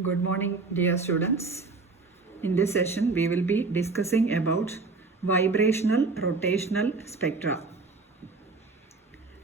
Good morning, dear students. In this session, we will be discussing about vibrational rotational spectra.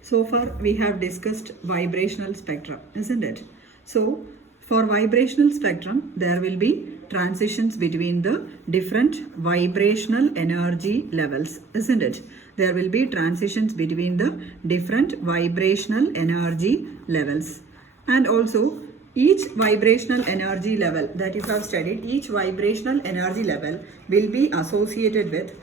So far, we have discussed vibrational spectra, isn't it? So, for vibrational spectrum, there will be transitions between the different vibrational energy levels, isn't it? There will be transitions between the different vibrational energy levels. And also, each vibrational energy level that you have studied, each vibrational energy level will be associated with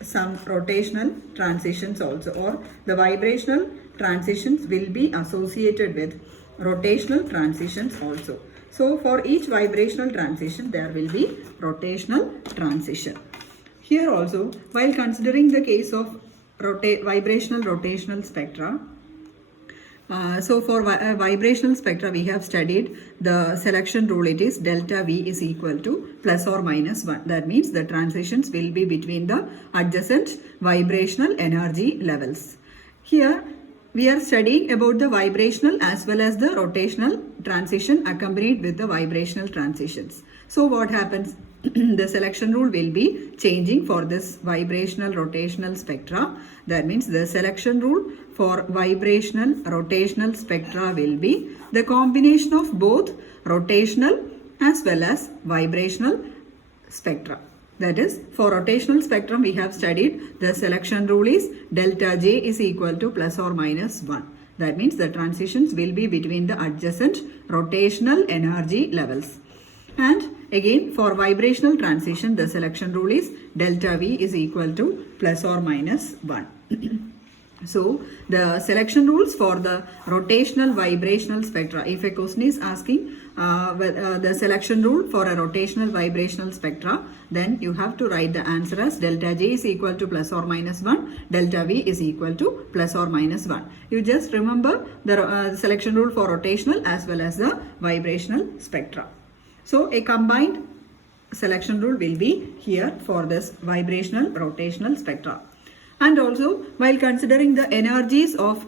some rotational transitions also, or the vibrational transitions will be associated with rotational transitions also. So for each vibrational transition there will be rotational transition. Here also, while considering the case of vibrational rotational spectra, so for vibrational spectra, we have studied the selection rule. It is delta V is equal to plus or minus 1. That means the transitions will be between the adjacent vibrational energy levels. Here we are studying about the vibrational as well as the rotational transition accompanied with the vibrational transitions. So what happens? The selection rule will be changing for this vibrational rotational spectra. That means the selection rule for vibrational rotational spectra will be the combination of both rotational as well as vibrational spectra. That is, for rotational spectrum we have studied the selection rule is delta J is equal to plus or minus 1. That means the transitions will be between the adjacent rotational energy levels. And again, for vibrational transition, the selection rule is delta V is equal to plus or minus 1. So, the selection rules for the rotational vibrational spectra. If a question is asking the selection rule for a rotational vibrational spectra, then you have to write the answer as delta J is equal to plus or minus 1, delta V is equal to plus or minus 1. You just remember the selection rule for rotational as well as the vibrational spectra. So, a combined selection rule will be here for this vibrational rotational spectra. And also, while considering the energies of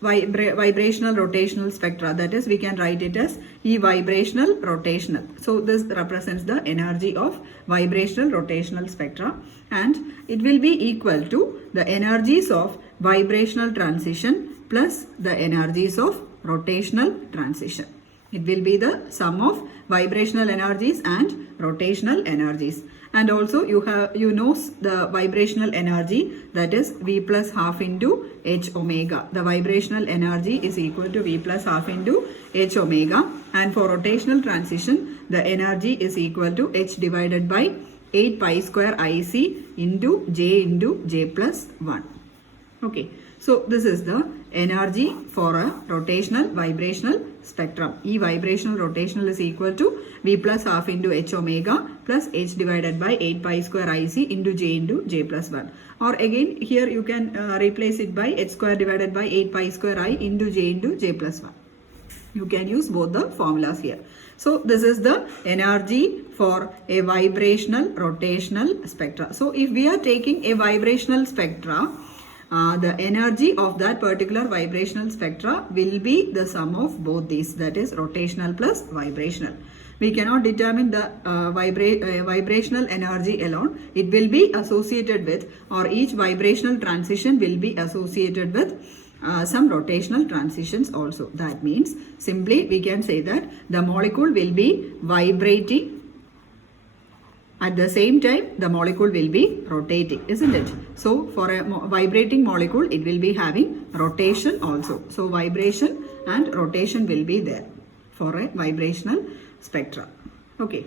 vibrational rotational spectra, that is, we can write it as E vibrational rotational. So, this represents the energy of vibrational rotational spectra, and it will be equal to the energies of vibrational transition plus the energies of rotational transition. It will be the sum of vibrational energies and rotational energies. And also you know the vibrational energy, that is V plus half into H omega. The vibrational energy is equal to V plus half into H omega. And for rotational transition, the energy is equal to H divided by 8 pi square IC into J plus 1. Okay. So this is the energy for a rotational vibrational spectrum. E vibrational rotational is equal to V plus half into H omega plus H divided by 8 pi square IC into J plus 1. Or again here you can replace it by H square divided by 8 pi square I into J plus 1. You can use both the formulas here. So this is the energy for a vibrational rotational spectra. So if we are taking a vibrational spectra, the energy of that particular vibrational spectra will be the sum of both these, that is rotational plus vibrational. We cannot determine the vibrational energy alone. It will be associated with, or each vibrational transition will be associated with some rotational transitions also. That means simply we can say that the molecule will be vibrating. At the same time, the molecule will be rotating, isn't it? So, for a vibrating molecule, it will be having rotation also. So, vibration and rotation will be there for a vibrational spectra. Okay.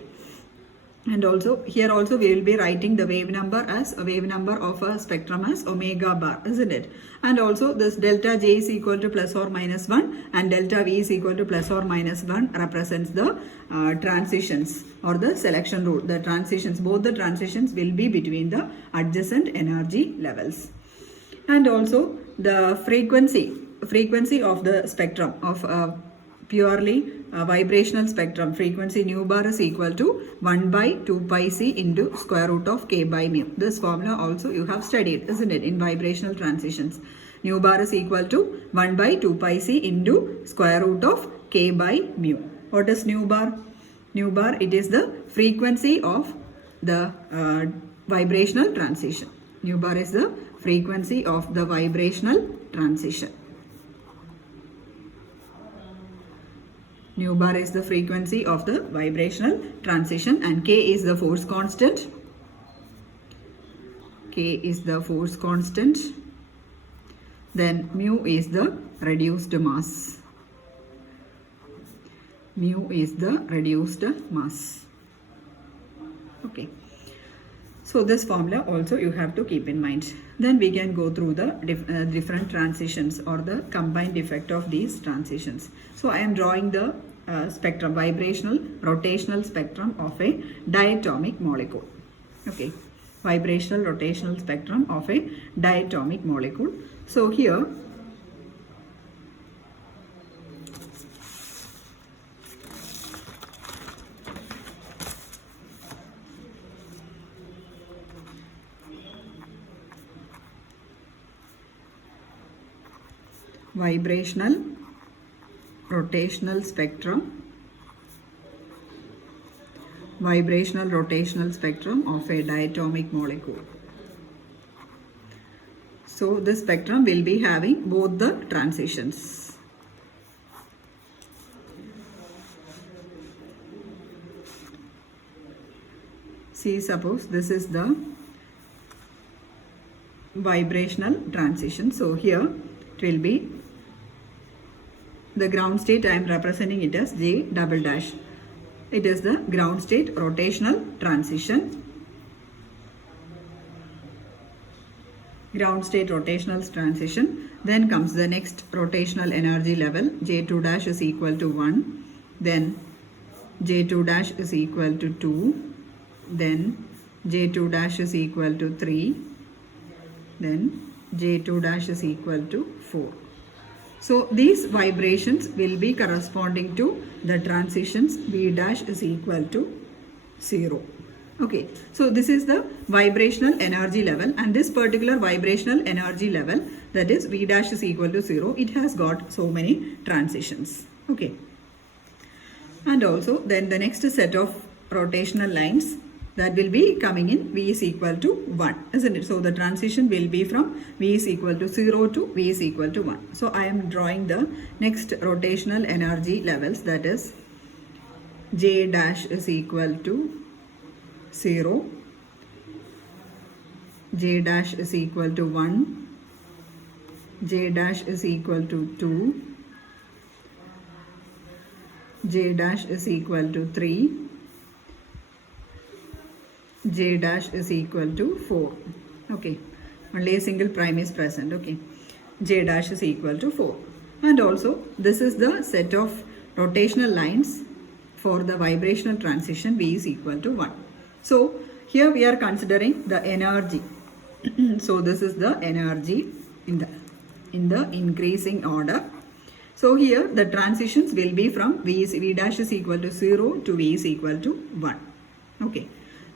And also, here also we will be writing the wave number as a wave number of a spectrum as omega bar, isn't it? And also this delta J is equal to plus or minus 1 and delta V is equal to plus or minus 1 represents the transitions or the selection rule. The transitions, both the transitions will be between the adjacent energy levels. And also the frequency of the spectrum of purely vibrational spectrum, frequency nu bar is equal to 1 by 2 pi c into square root of k by mu. This formula also you have studied, isn't it, in vibrational transitions. Nu bar is equal to 1 by 2 pi c into square root of k by mu. What is nu bar? Nu bar, it is the frequency of the vibrational transition. Nu bar is the frequency of the vibrational transition. Nu bar is the frequency of the vibrational transition, and K is the force constant. K is the force constant. Then mu is the reduced mass. Mu is the reduced mass. Okay. So this formula also you have to keep in mind. Then we can go through the different transitions or the combined effect of these transitions. So I am drawing the spectrum, vibrational rotational spectrum of a diatomic molecule. Okay, vibrational rotational spectrum of a diatomic molecule. So here vibrational rotational spectrum, vibrational rotational spectrum of a diatomic molecule. So this spectrum will be having both the transitions. See, suppose this is the vibrational transition. So here it will be the ground state. I am representing it as J double dash. It is the ground state rotational transition. Ground state rotational transition. Then comes the next rotational energy level. J2 dash is equal to 1. Then J2 dash is equal to 2. Then J2 dash is equal to 3. Then J2 dash is equal to 4. So these vibrations will be corresponding to the transitions V dash is equal to 0. Okay, so this is the vibrational energy level, and this particular vibrational energy level, that is V dash is equal to 0, it has got so many transitions. Okay, and also then the next set of rotational lines that will be coming in V is equal to 1, isn't it? So the transition will be from V is equal to 0 to V is equal to 1. So I am drawing the next rotational energy levels, that is J dash is equal to 0, J dash is equal to 1, J dash is equal to 2, J dash is equal to 3, J dash is equal to 4. Okay, only a single prime is present. Okay, J dash is equal to 4. And also this is the set of rotational lines for the vibrational transition V is equal to 1. So here we are considering the energy. So this is the energy in the increasing order. So here the transitions will be from V dash is equal to 0 to V is equal to 1. Okay.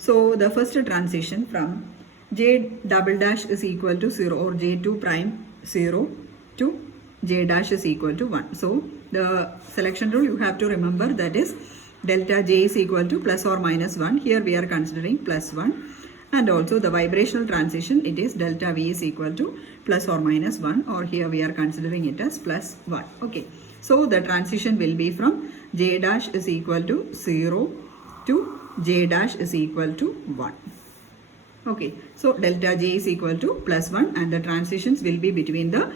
So the first transition from J double dash is equal to 0 or J2 prime 0 to J dash is equal to 1. So the selection rule you have to remember, that is delta J is equal to plus or minus 1. Here we are considering plus 1. And also the vibrational transition, it is delta V is equal to plus or minus 1, or here we are considering it as plus 1. Okay. So the transition will be from J dash is equal to 0 to J dash is equal to 1. Okay, so delta J is equal to plus 1, and the transitions will be between the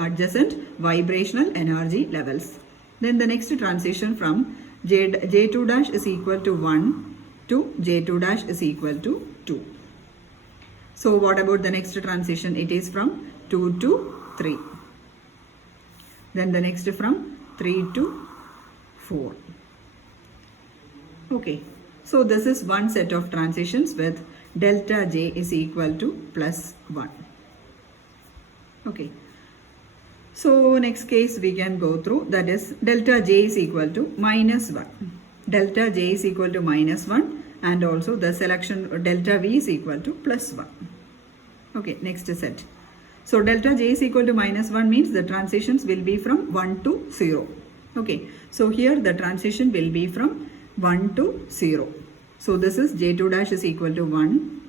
adjacent vibrational energy levels. Then the next transition from J2 dash is equal to 1 to J2 dash is equal to 2. So what about the next transition? It is from 2 to 3. Then the next from 3 to 4. Okay. So this is one set of transitions with delta J is equal to plus 1. Okay. So next case we can go through, that is delta J is equal to minus 1. Delta J is equal to minus 1, and also the selection delta V is equal to plus 1. Okay, next set. So delta J is equal to minus 1 means the transitions will be from 1 to 0. Okay, so here the transition will be from 1 to 0. So this is J2 dash is equal to 1.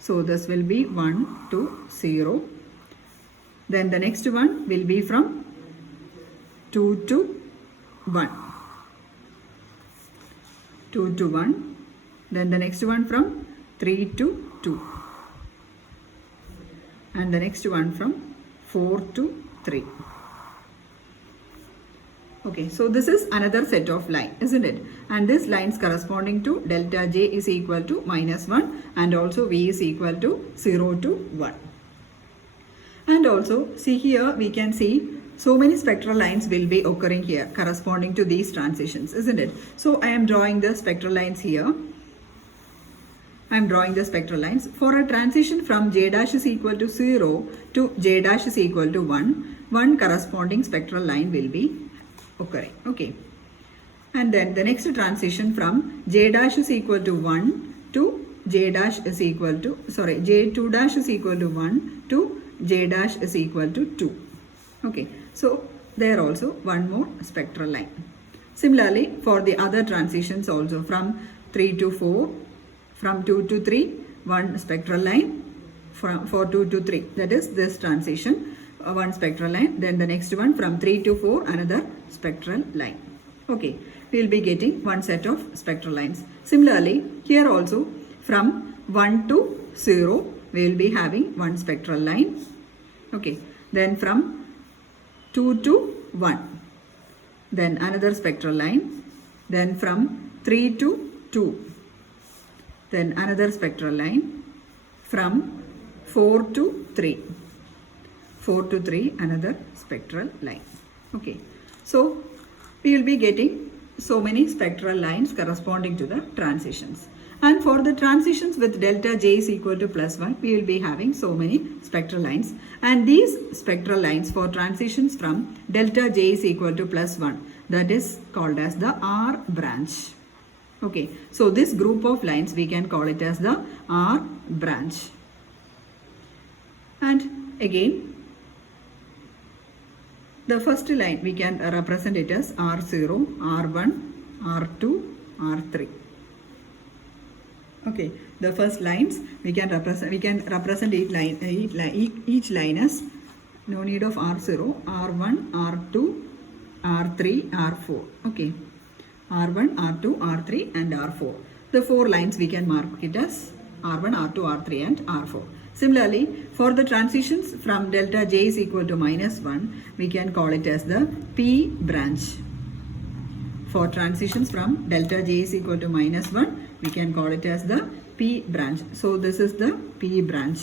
So this will be 1 to 0. Then the next one will be from 2 to 1. 2 to 1. Then the next one from 3 to 2. And the next one from 4 to 3. Okay, so this is another set of line, isn't it? And this lines corresponding to delta J is equal to -1 and also V is equal to 0 to 1. And also see here we can see so many spectral lines will be occurring here corresponding to these transitions, isn't it? So I am drawing the spectral lines here. I am drawing the spectral lines. For a transition from J dash is equal to 0 to J dash is equal to 1, one corresponding spectral line will be occurring. Okay. And then the next transition from J dash is equal to 1 to J dash is equal to, J2 dash is equal to 1 to J dash is equal to 2. Okay. So there also one more spectral line. Similarly, for the other transitions also from 3 to 4, from 2 to 3, one spectral line, from 4 to 3, that is this transition, one spectral line. Then the next one from 3 to 4, another spectral line. Okay, we will be getting one set of spectral lines. Similarly, here also from 1 to 0, we will be having one spectral line. Okay, then from 2 to 1, then another spectral line. Then from 3 to 2, then another spectral line. From 4 to 3, 4 to 3, another spectral line. Okay, so we will be getting so many spectral lines corresponding to the transitions. And for the transitions with delta J is equal to +1, we will be having so many spectral lines. And these spectral lines for transitions from delta J is equal to +1, that is called as the R branch. Okay, so this group of lines we can call it as the R branch. And again, the first line we can represent it as R0, R1, R2, R3. Okay, the first lines we can represent each line as, no need of R0, R1, R2, R3, R4. Okay, R1, R2, R3 and R4. The four lines we can mark it as R1, R2, R3 and R4. Similarly, for the transitions from delta J is equal to -1, we can call it as the P branch. For transitions from delta J is equal to -1, we can call it as the P branch. So this is the P branch.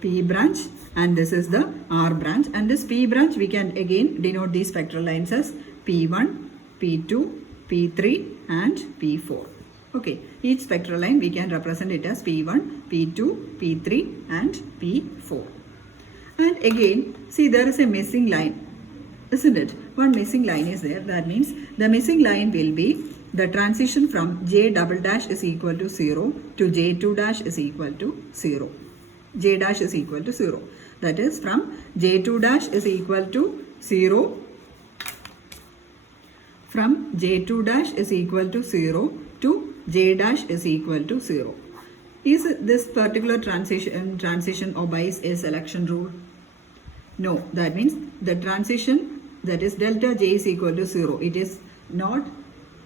P branch, and this is the R branch. And this P branch we can again denote these spectral lines as P1, P2, P3 and P4. Okay, each spectral line we can represent it as P1, P2, P3 and P4. And again, see there is a missing line, isn't it? One missing line is there. That means the missing line will be the transition from J double dash is equal to 0 to J2 dash is equal to 0. J dash is equal to 0. That is from J2 dash is equal to 0. From J2 dash is equal to 0 to J dash is equal to 0. Is this particular transition obeys a selection rule? No, that means the transition, that is delta J is equal to 0. It is not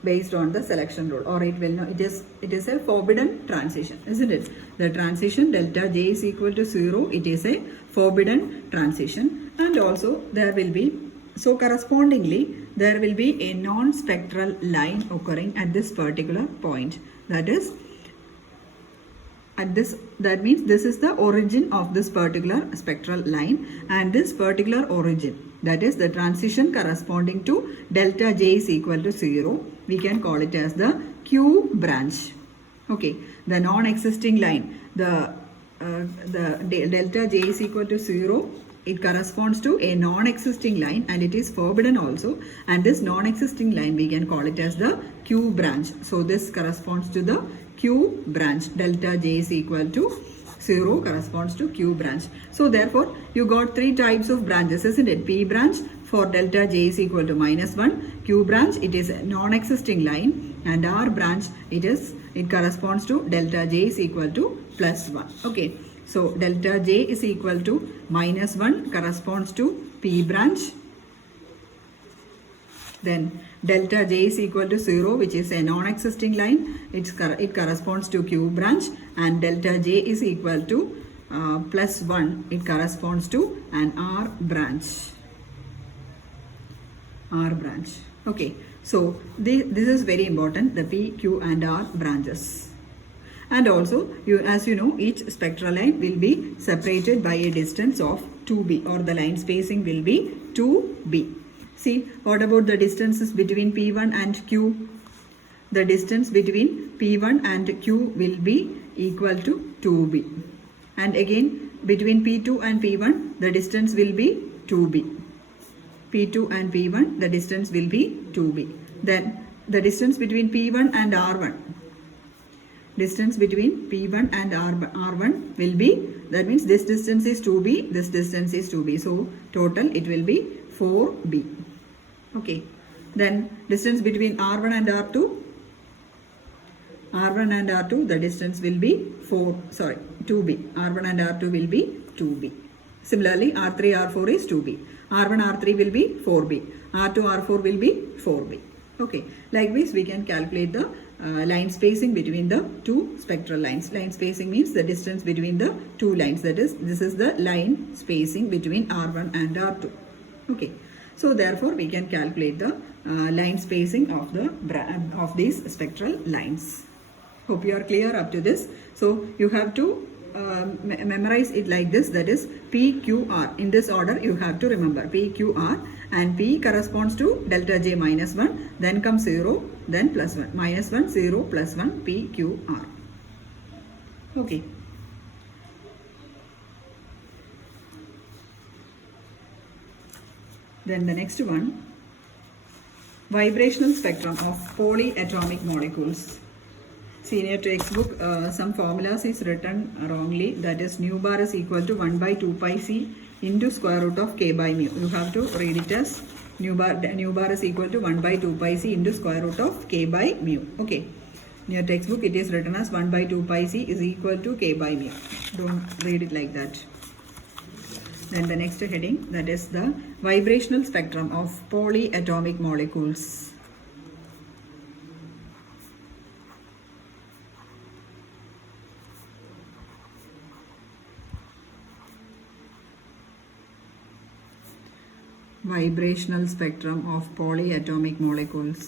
based on the selection rule, or it will not, it is a forbidden transition, isn't it? The transition delta J is equal to 0, it is a forbidden transition. And also there will be, so correspondingly there will be a non-spectral line occurring at this particular point. That is at this, that means this is the origin of this particular spectral line, and this particular origin, that is the transition corresponding to delta J is equal to 0, we can call it as the Q branch. Okay, the non-existing line, the delta J is equal to 0, it corresponds to a non-existing line and it is forbidden also, and this non-existing line we can call it as the Q branch. So this corresponds to the Q branch. Delta J is equal to 0 corresponds to Q branch. So therefore you got three types of branches, isn't it? P branch, for delta j is equal to -1. Q branch, it is a non-existing line, and R branch, it corresponds to delta j is equal to +1. Okay, so delta j is equal to -1 corresponds to P branch. Then delta j is equal to 0, which is a non-existing line. It corresponds to Q branch, and delta j is equal to +1. It corresponds to an R branch. R branch. Okay, so this is very important, the P, Q and R branches. And also, as you know, each spectral line will be separated by a distance of 2b, or the line spacing will be 2b. See, what about the distances between P1 and Q? The distance between P1 and Q will be equal to 2b. And again, between P2 and P1, the distance will be 2b. P2 and P1, the distance will be 2b. Then the distance between P1 and R1. Distance between P1 and R1 will be, that means this distance is 2b, this distance is 2b. So total it will be 4b. Okay. Then distance between R1 and R2. R1 and R2, the distance will be 2b. R1 and R2 will be 2b. Similarly, R3, R4 is 2b. R1, R3 will be 4b. R2, R4 will be 4b. Okay. Likewise, we can calculate the line spacing between the two spectral lines. Line spacing means the distance between the two lines. That is, this is the line spacing between R1 and R2. Okay. So therefore, we can calculate the line spacing of these spectral lines. Hope you are clear up to this. So you have to memorize it like this, that is PQR. In this order you have to remember PQR, and P corresponds to delta J -1, then comes 0, then +1. -1, 0, +1, PQR. Okay. Then the next one, vibrational spectrum of polyatomic molecules. See, in your textbook, some formulas is written wrongly. That is, nu bar is equal to 1 by 2 pi c into square root of k by mu. You have to read it as nu bar is equal to 1 by 2 pi c into square root of k by mu. Okay. In your textbook, it is written as 1 by 2 pi c is equal to k by mu. Don't read it like that. Then the next heading, that is the vibrational spectrum of polyatomic molecules. Vibrational spectrum of polyatomic molecules.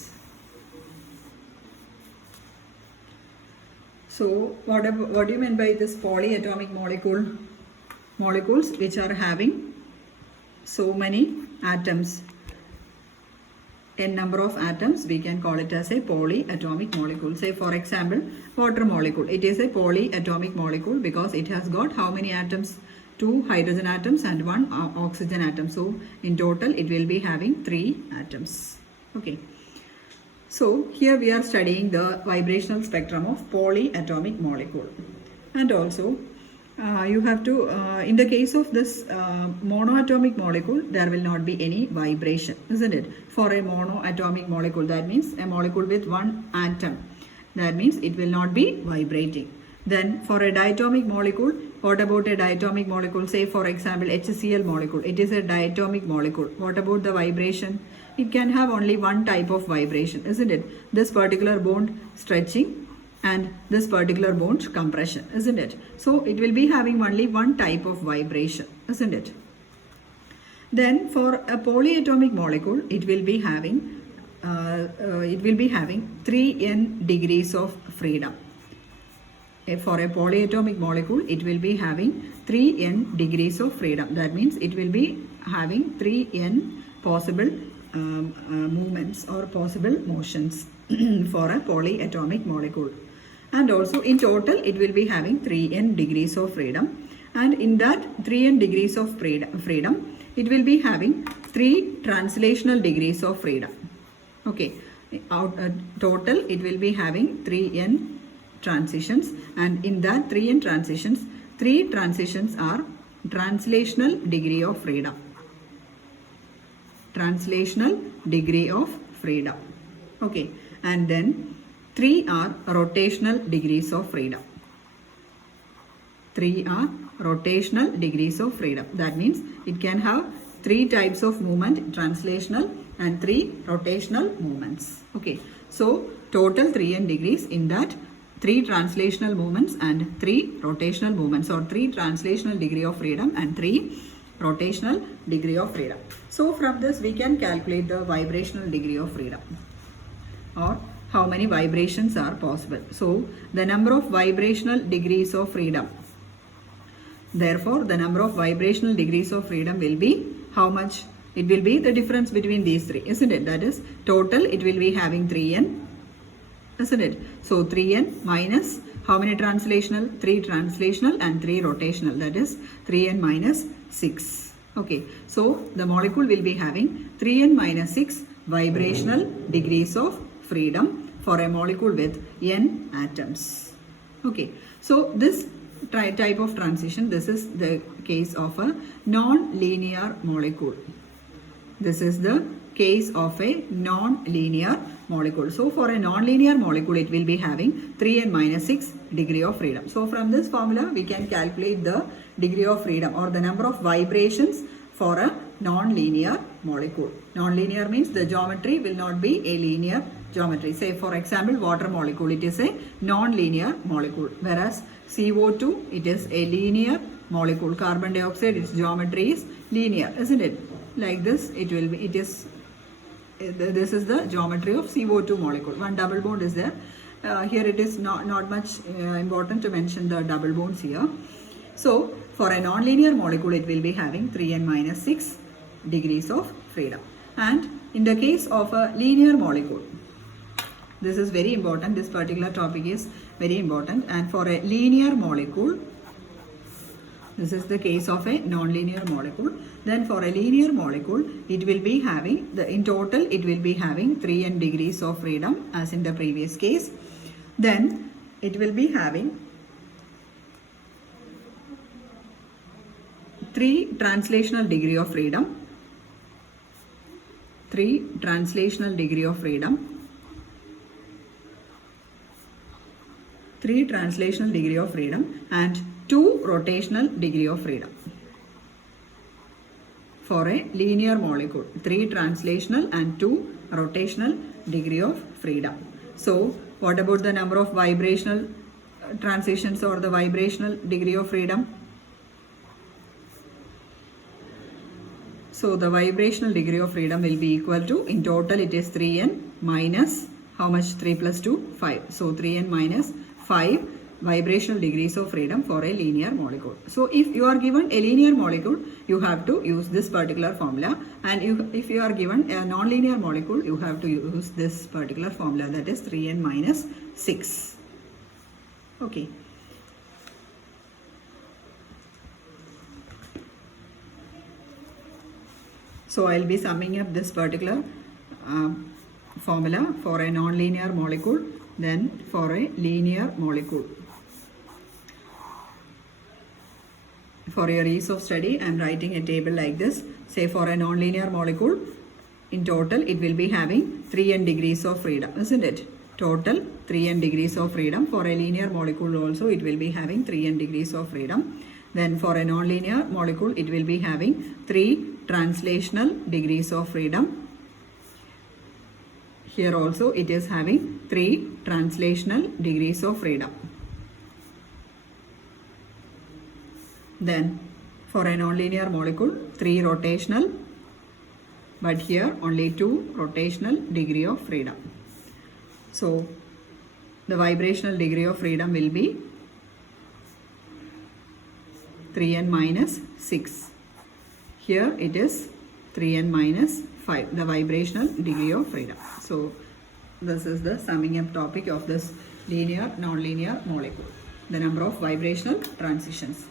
So what do you mean by this polyatomic molecule? Molecules which are having so many atoms, n number of atoms, we can call it as a polyatomic molecule. Say for example, water molecule. It is a polyatomic molecule because it has got how many atoms? 2 hydrogen atoms and 1 oxygen atom. So in total it will be having 3 atoms. Okay. So here we are studying the vibrational spectrum of polyatomic molecule. And also you have to, in the case of this monoatomic molecule, there will not be any vibration, isn't it? For a monoatomic molecule, that means a molecule with one atom, that means it will not be vibrating. Then for a diatomic molecule, what about a diatomic molecule? Say for example HCl molecule. It is a diatomic molecule. What about the vibration? It can have only one type of vibration, isn't it? This particular bond stretching and this particular bond compression, isn't it? So it will be having only one type of vibration, isn't it? Then for a polyatomic molecule, it will be having 3n degrees of freedom. For a polyatomic molecule, it will be having 3n degrees of freedom. That means it will be having 3n possible movements or possible motions for a polyatomic molecule. And also in total, it will be having 3n degrees of freedom. And in that 3n degrees of freedom, it will be having 3 translational degrees of freedom. Okay. Total, it will be having 3n transitions, and in that 3n transitions, 3 transitions are translational degree of freedom. translational degree of freedom. Okay, and then 3 are rotational degrees of freedom. 3 are rotational degrees of freedom. That means it can have 3 types of movement, translational and 3 rotational movements. Okay, so total 3n degrees in that 3 translational movements and 3 rotational movements, or 3 translational degree of freedom and 3 rotational degree of freedom. So from this we can calculate the vibrational degree of freedom, or how many vibrations are possible. So the number of vibrational degrees of freedom. Therefore, the number of vibrational degrees of freedom will be how much? It will be the difference between these 3, isn't it? That is, total it will be having 3n, isn't it? So 3n minus how many translational? 3 translational and 3 rotational. That is 3n minus 6. Okay, so the molecule will be having 3n minus 6 vibrational degrees of freedom for a molecule with n atoms. Okay, so this type of transition, this is the case of a non-linear molecule. This is the case of a non-linear molecule. So for a non-linear molecule, it will be having 3n minus 6 degree of freedom. So from this formula, we can calculate the degree of freedom, or the number of vibrations for a non-linear molecule. Non-linear means the geometry will not be a linear geometry. Say for example, water molecule, it is a non-linear molecule, whereas CO2, it is a linear molecule. Carbon dioxide, its geometry is linear, isn't it? Like this, it will be, this is the geometry of CO2 molecule. One double bond is there. Here it is not much important to mention the double bonds here. So for a non-linear molecule, it will be having 3n minus 6 degrees of freedom. And in the case of a linear molecule, this is very important. This particular topic is very important. And for a linear molecule, this is the case of a non-linear molecule. Then for a linear molecule, it will be having, in total, it will be having 3n degrees of freedom as in the previous case. Then it will be having 3 translational degree of freedom. 3 translational degree of freedom. 3 translational degree of freedom and 2 rotational degree of freedom. For a linear molecule, 3 translational and 2 rotational degree of freedom. So what about the number of vibrational transitions or the vibrational degree of freedom? So the vibrational degree of freedom will be equal to, in total it is 3n minus how much? 3 plus 2, 5. So 3n minus 5 vibrational degrees of freedom for a linear molecule. So if you are given a linear molecule, you have to use this particular formula, and if you are given a non-linear molecule, you have to use this particular formula, that is 3n minus 6. Okay. So I will be summing up this particular formula for a non-linear molecule, then for a linear molecule. For your ease of study, I am writing a table like this. Say for a non-linear molecule, in total it will be having 3n degrees of freedom, isn't it? Total 3n degrees of freedom. For a linear molecule also, it will be having 3n degrees of freedom. Then for a non-linear molecule, it will be having 3 translational degrees of freedom. Here also it is having 3 translational degrees of freedom. Then for a non-linear molecule, 3 rotational, but here only 2 rotational degree of freedom. So the vibrational degree of freedom will be 3n minus 6. Here it is 3n minus 5, the vibrational degree of freedom. So this is the summing up topic of this linear, non-linear molecule, the number of vibrational transitions.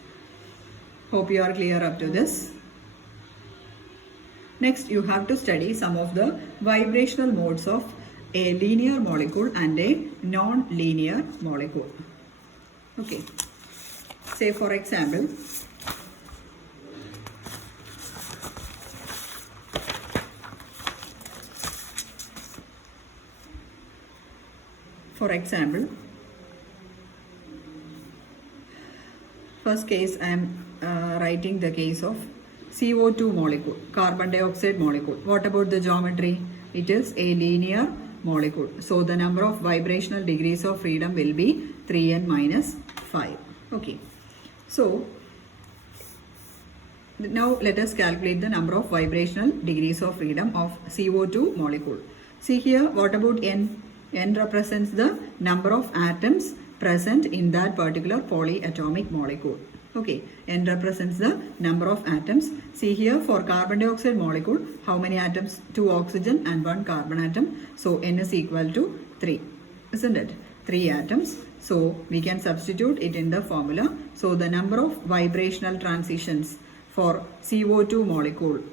Hope you are clear up to this. Next, you have to study some of the vibrational modes of a linear molecule and a non-linear molecule. Okay. Say for example, For example, first case I am writing the case of CO2 molecule, carbon dioxide molecule. What about the geometry? It is a linear molecule. So the number of vibrational degrees of freedom will be 3n minus 5. Okay. So now let us calculate the number of vibrational degrees of freedom of CO2 molecule. See here, what about n? N represents the number of atoms present in that particular polyatomic molecule. Okay, N represents the number of atoms. See here, for carbon dioxide molecule, how many atoms? 2 oxygen and 1 carbon atom. So N is equal to 3, isn't it? 3 atoms. So we can substitute it in the formula. So the number of vibrational transitions for CO2 molecule,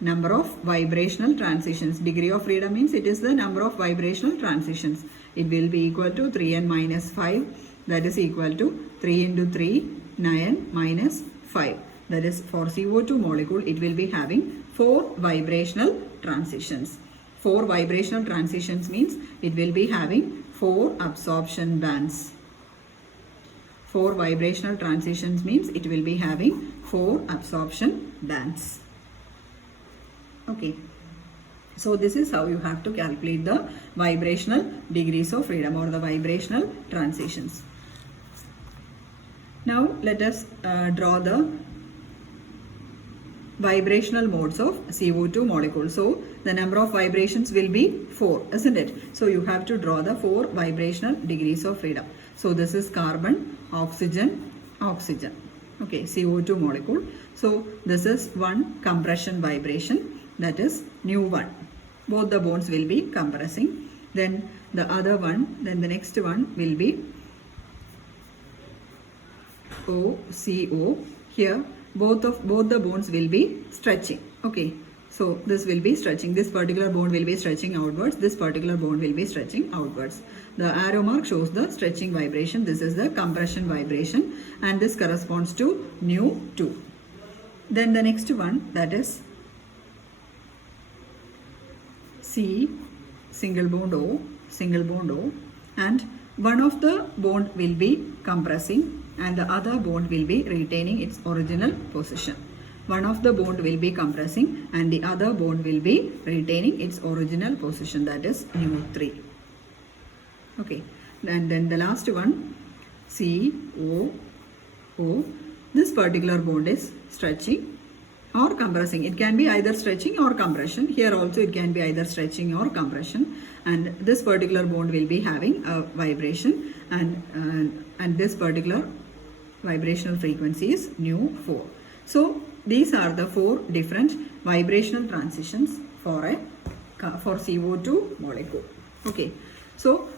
number of vibrational transitions, degree of freedom means it is the number of vibrational transitions. It will be equal to 3n minus 5, that is equal to 3 into 3, 9 minus 5. That is, for CO2 molecule, it will be having 4 vibrational transitions. 4 vibrational transitions means it will be having 4 absorption bands. 4 vibrational transitions means it will be having 4 absorption bands. Okay. So this is how you have to calculate the vibrational degrees of freedom or the vibrational transitions. Now let us draw the vibrational modes of CO2 molecule. So the number of vibrations will be 4, isn't it? So you have to draw the 4 vibrational degrees of freedom. So this is carbon, oxygen, oxygen. Okay, CO2 molecule. So this is one compression vibration, that is new one. Both the bonds will be compressing. Then the other one, then the next one will be OCO. Here both the bonds will be stretching. Okay, so this will be stretching. This particular bond will be stretching outwards. This particular bond will be stretching outwards. The arrow mark shows the stretching vibration. This is the compression vibration, and this corresponds to nu 2. Then the next one, that is C, single bond O, and one of the bond will be compressing and the other bond will be retaining its original position. One of the bond will be compressing and the other bond will be retaining its original position, that is nu 3. Okay, and then the last one, COO. This particular bond is stretching or compressing. It can be either stretching or compression. Here also it can be either stretching or compression, and this particular bond will be having a vibration, and this particular vibrational frequency is nu 4. So these are the 4 different vibrational transitions for CO2 molecule. Okay, so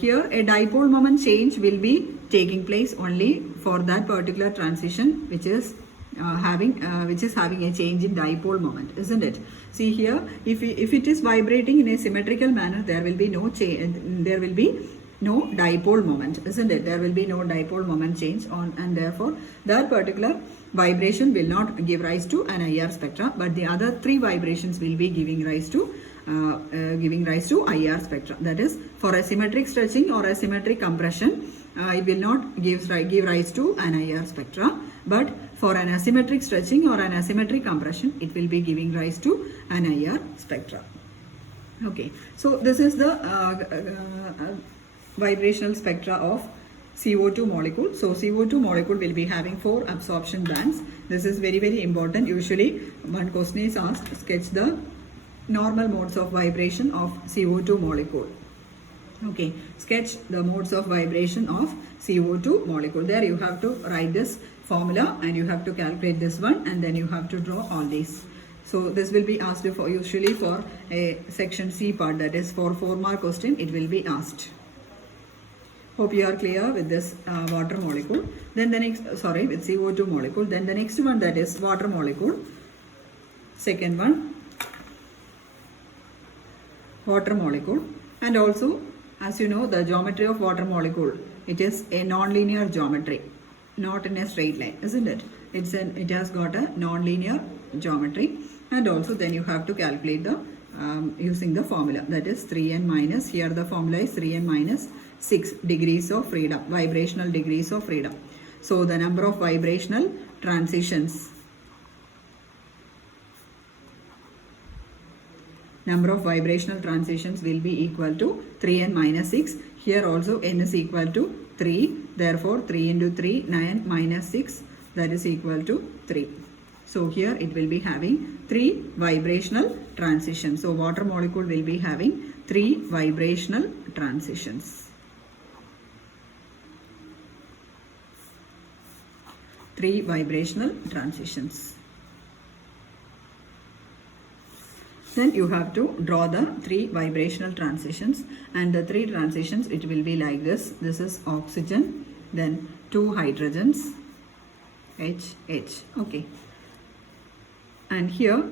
here a dipole moment change will be taking place only for that particular transition which is having a change in dipole moment, isn't it? See here, if it is vibrating in a symmetrical manner, there will be no change, there will be no dipole moment, isn't it? There will be no dipole moment change on, and therefore that particular vibration will not give rise to an IR spectra, but the other 3 vibrations will be giving rise to IR spectra. That is, for a symmetric stretching or a symmetric compression, it will not give rise to an IR spectra, but for an asymmetric stretching or an asymmetric compression, it will be giving rise to an IR spectra. Okay, so this is the vibrational spectra of CO2 molecule. So CO2 molecule will be having 4 absorption bands. This is very, very important. Usually one question is asked, sketch the normal modes of vibration of CO2 molecule. Okay, sketch the modes of vibration of CO2 molecule. There you have to write this formula and you have to calculate this one, and then you have to draw all these. So this will be asked for usually for a section C part, that is for 4-mark question it will be asked. Hope you are clear with this water molecule. Then the next, with CO2 molecule. Then the next one, that is water molecule. Second one, water molecule. And also, as you know, the geometry of water molecule, it is a non-linear geometry, not in a straight line, isn't it? It has got a non-linear geometry, and also then you have to calculate the using the formula, that is 3n minus, here the formula is 3n minus 6 degrees of freedom, vibrational degrees of freedom. So the number of vibrational transitions, will be equal to 3n minus 6. Here also n is equal to 3. Therefore 3 into 3, 9 minus 6, that is equal to 3. So here it will be having 3 vibrational transitions. So water molecule will be having 3 vibrational transitions. 3 vibrational transitions. Then you have to draw the 3 vibrational transitions, and the 3 transitions, it will be like this. This is oxygen, then 2 hydrogens, H, H. Okay. And here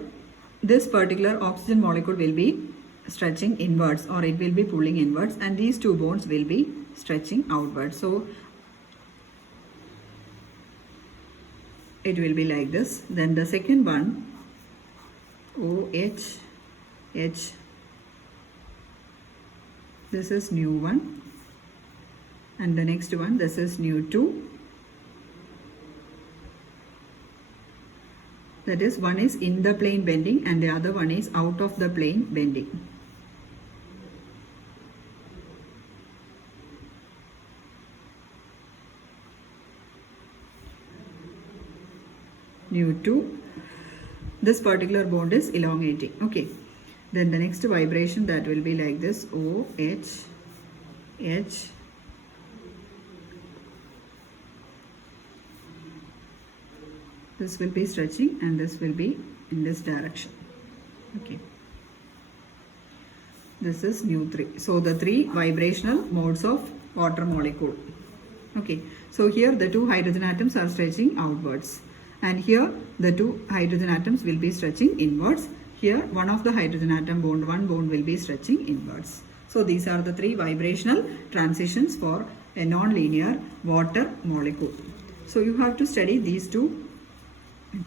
this particular oxygen molecule will be stretching inwards, or it will be pulling inwards, and these 2 bonds will be stretching outwards. So it will be like this. Then the second one, OH, H, this is nu 1, and the next one, this is nu 2. That is, one is in the plane bending and the other one is out of the plane bending. Nu 2. This particular bond is elongating. Okay. Then the next vibration, that will be like this, O, H, H. This will be stretching and this will be in this direction. Okay. This is nu 3. So the 3 vibrational modes of water molecule. Okay. So here the 2 hydrogen atoms are stretching outwards, and here the 2 hydrogen atoms will be stretching inwards. Here one of the hydrogen atom bond, one bond will be stretching inwards. So these are the 3 vibrational transitions for a non-linear water molecule. So you have to study these 2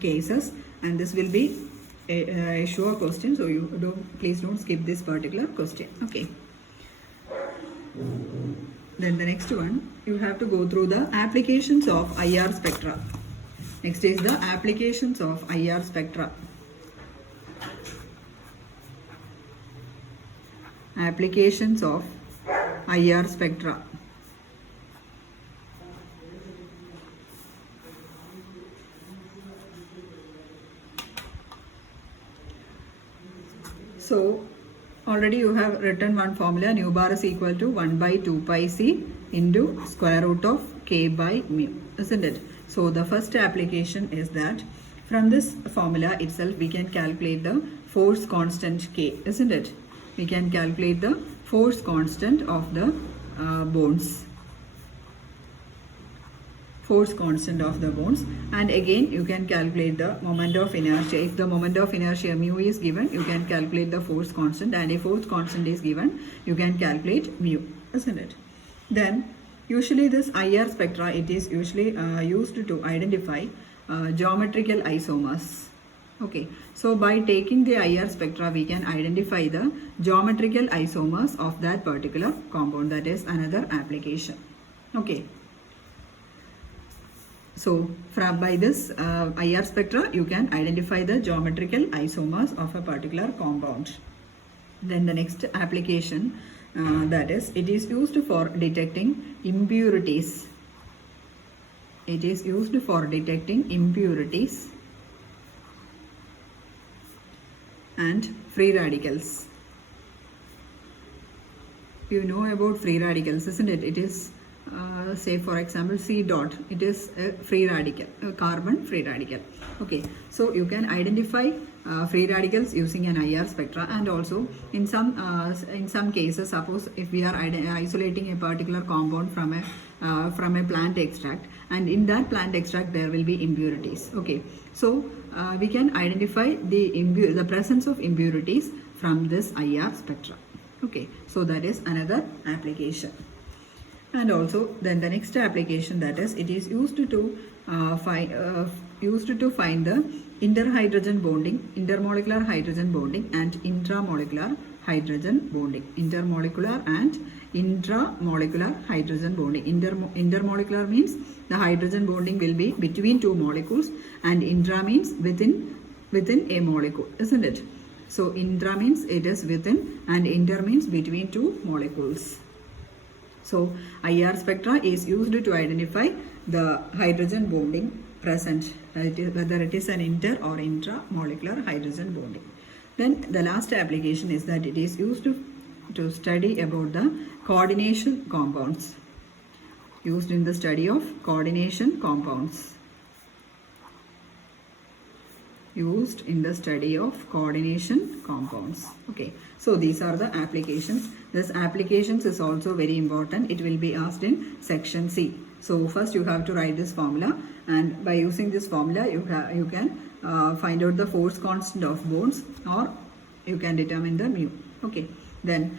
cases, and this will be a sure question. So you please don't skip this particular question. Okay. Then the next one, you have to go through the applications of IR spectra. Next is the applications of IR spectra. Applications of IR spectra. So already you have written one formula, nu bar is equal to 1 by 2 pi c into square root of k by mu, isn't it? So the first application is that from this formula itself we can calculate the force constant k, isn't it? We can calculate the force constant of the bonds. Force constant of the bonds, and again you can calculate the moment of inertia. If the moment of inertia mu is given, you can calculate the force constant, and if force constant is given, you can calculate mu, isn't it? Then usually this IR spectra, it is usually used to identify geometrical isomers. Okay, so by taking the IR spectra, we can identify the geometrical isomers of that particular compound. That is another application. Okay. So by this IR spectra, you can identify the geometrical isomers of a particular compound. Then the next application, that is, it is used for detecting impurities. It is used for detecting impurities and free radicals. You know about free radicals, isn't it? It is say for example C dot, it is a free radical, a carbon free radical. Okay, so you can identify free radicals using an IR spectra, and also in some cases, suppose if we are isolating a particular compound from a plant extract, and in that plant extract there will be impurities. Okay, so we can identify the presence of impurities from this IR spectra. Okay, so that is another application. And also then the next application, that is, it is used to find the interhydrogen bonding, intermolecular hydrogen bonding, and intramolecular hydrogen bonding. Intermolecular and intramolecular hydrogen bonding. Intermolecular means the hydrogen bonding will be between two molecules, and intra means within a molecule, isn't it? So intra means it is within, and inter means between two molecules. So IR spectra is used to identify the hydrogen bonding present, whether it is an inter or intramolecular hydrogen bonding. Then the last application is that it is used to study about the coordination compounds. Used in the study of coordination compounds. Used in the study of coordination compounds. Okay, so these are the applications. This applications is also very important. It will be asked in section C. So first you have to write this formula, and by using this formula you can find out the force constant of bonds, or you can determine the mu. Okay, then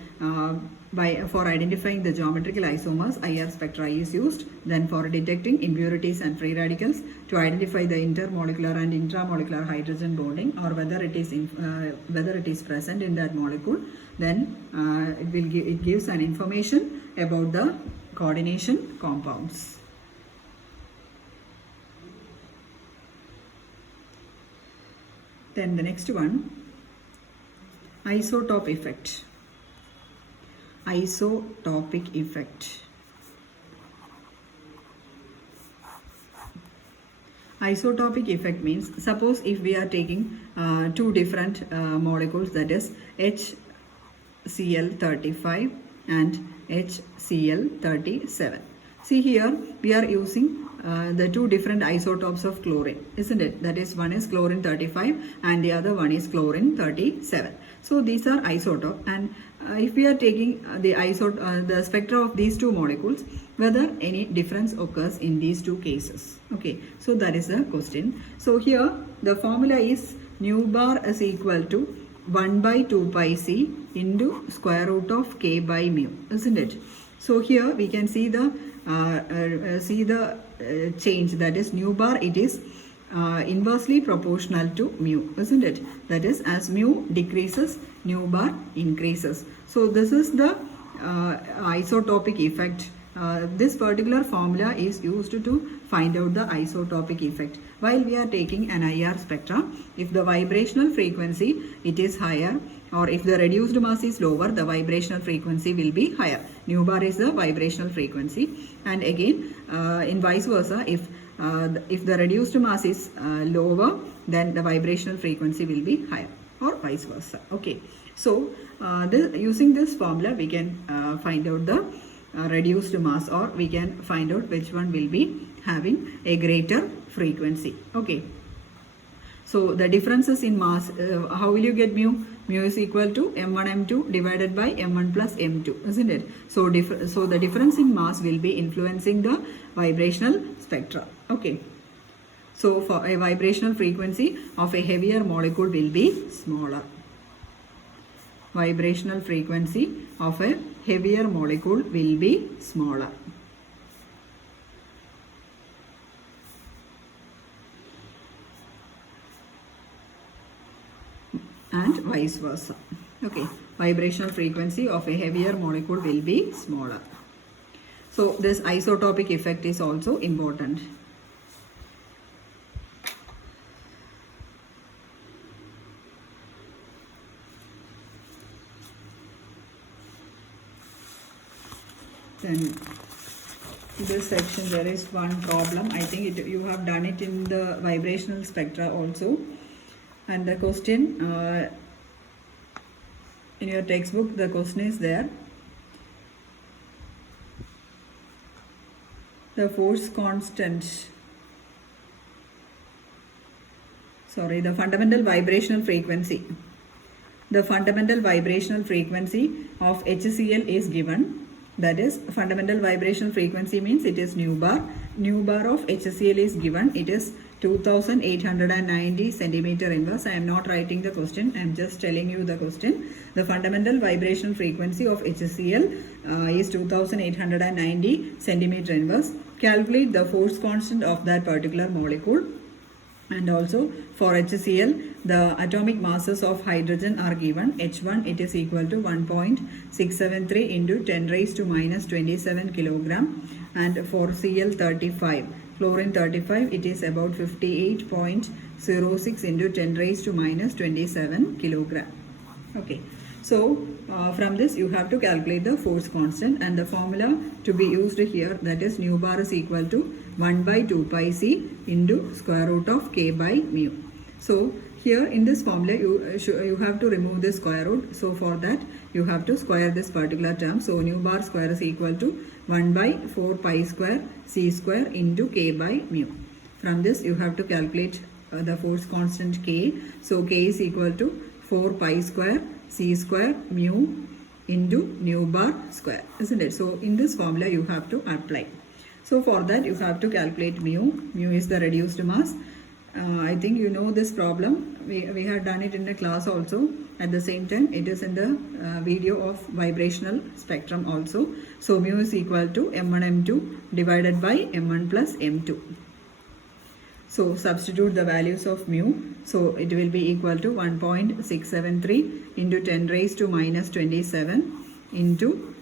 for identifying the geometrical isomers, IR spectra is used. Then for detecting impurities and free radicals, to identify the intermolecular and intramolecular hydrogen bonding, or whether it is present in that molecule. Then it gives an information about the coordination compounds. Then the next one, isotope effect. Isotopic effect. Isotopic effect means, suppose if we are taking two different molecules, that is HCl35 and HCl37. See here we are using the two different isotopes of chlorine, isn't it? That is, one is chlorine 35 and the other one is chlorine 37. So these are isotope, and if we are taking the spectra of these two molecules, whether any difference occurs in these two cases. Okay, so that is the question. So here the formula is nu bar is equal to 1 by 2 pi c into square root of k by mu, isn't it? So here we can see the change, that is nu bar, it is inversely proportional to mu, isn't it? That is, as mu decreases, nu bar increases. So this is the isotopic effect. This particular formula is used to find out the isotopic effect. While we are taking an IR spectra, if the vibrational frequency it is higher, or if the reduced mass is lower, the vibrational frequency will be higher. Nu bar is the vibrational frequency, and again in vice versa, if the reduced mass is lower, then the vibrational frequency will be higher, or vice versa. Okay, so using this formula we can find out the reduced mass, or we can find out which one will be having a greater frequency. Okay, so the differences in mass, how will you get mu? Mu is equal to m1 m2 divided by m1 plus m2, isn't it? So the difference in mass will be influencing the vibrational spectra. Okay, so for a vibrational frequency of a heavier molecule will be smaller. Vibrational frequency of a heavier molecule will be smaller. And vice versa. Okay, vibrational frequency of a heavier molecule will be smaller. So this isotopic effect is also important. Then this section there is one problem. I think you have done it in the vibrational spectra also. And the question in your textbook, the question is there. The force constant, the fundamental vibrational frequency. The fundamental vibrational frequency of HCl is given. That is, fundamental vibrational frequency means it is nu bar. Nu bar of HCl is given. It is 2890 centimeter inverse. I am not writing the question. I am just telling you the question. The fundamental vibrational frequency of HCl is 2890 centimeter inverse. Calculate the force constant of that particular molecule. And also for HCl, the atomic masses of hydrogen are given. H1 it is equal to 1.673 into 10 raised to minus 27 kilogram, and for Cl35, fluorine 35, it is about 58.06 into 10 raised to minus 27 kilogram. Okay. So from this you have to calculate the force constant, and the formula to be used here, that is nu bar is equal to 1 by 2 pi c into square root of k by mu. So here in this formula you have to remove the square root. So for that you have to square this particular term. So nu bar square is equal to 1 by 4 pi square c square into k by mu. From this you have to calculate the force constant k. So k is equal to 4 pi square c square mu into nu bar square, isn't it? So in this formula you have to apply. So for that you have to calculate mu. Mu is the reduced mass. I think you know this problem. We have done it in the class also. At the same time it is in the video of vibrational spectrum also. So mu is equal to m1 m2 divided by m1 plus m2. So substitute the values of mu. So it will be equal to 1.673 into 10 raised to minus 27 into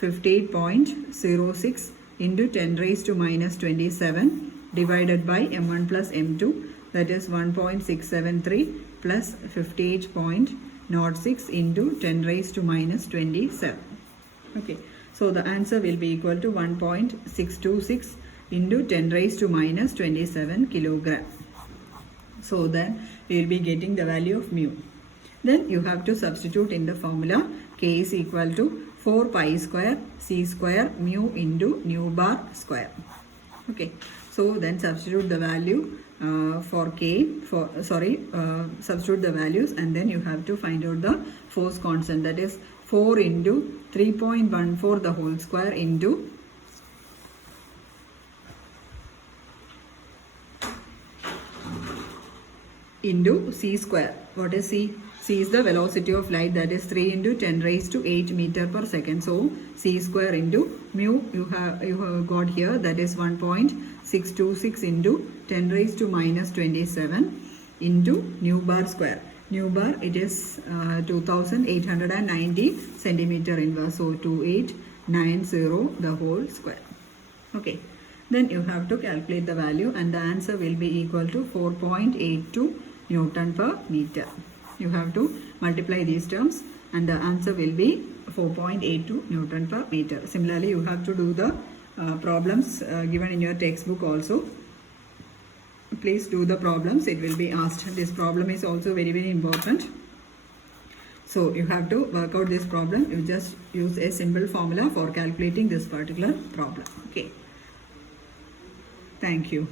58.06 into 10 raised to minus 27 divided by m1 plus m2, that is 1.673 plus 58.06 into 10 raised to minus 27. Okay. So the answer will be equal to 1.626 into 10 raised to minus 27 kilogram. So then we will be getting the value of mu. Then you have to substitute in the formula. K is equal to 4 pi square c square mu into nu bar square. Okay. So then substitute the value for K, substitute the values, and then you have to find out the force constant, that is 4 into 3.14 the whole square into c square. What is c? C is the velocity of light, that is 3 into 10 raised to 8 meter per second. So c square into mu you have got here, that is 1.626 into 10 raised to minus 27 into nu bar square. Nu bar it is 2890 centimeter inverse. So 2890 the whole square. Okay. Then you have to calculate the value, and the answer will be equal to 4.82 Newton per meter. You have to multiply these terms, and the answer will be 4.82 Newton per meter. Similarly, you have to do the problems given in your textbook also. Please do the problems. It will be asked. This problem is also very, very important. So you have to work out this problem. You just use a simple formula for calculating this particular problem. Okay. Thank you.